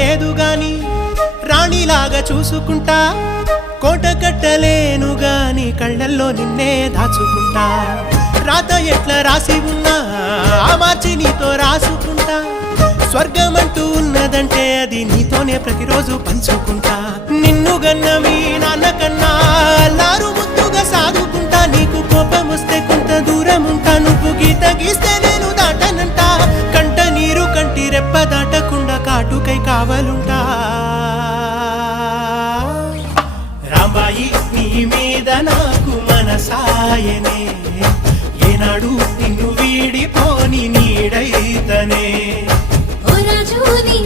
లేదు గాని రాణిలాగా చూసుకుంటా, కోట కట్టలేను గాని కళ్ళల్లో నిన్నే దాచుకుంటా. రాత ఎట్లా రాసి ఉన్నా మార్చి నీతో రాసుకుంటా, స్వర్గమంటూ ఉన్నదంటే అది నీతోనే ప్రతిరోజు పంచుకుంటా. నిన్ను గన్న మీ నాన్న కన్నా లారు ముద్దుగా సాదుకుంటా, నీకు కోపం వస్తే కొంత దూరం ఉంటా, నువ్వు గీత గీస్తే నేను దాటనంట, కంట నీరు కంటి రెప్ప దాటకుండా కాటుకై కావలుంటా. రాంబాయి నీ మీద నాకు మనసాయనే, ఏనాడు నిన్ను వీడిపోని నీడైతనే. ఓ రాజు నీ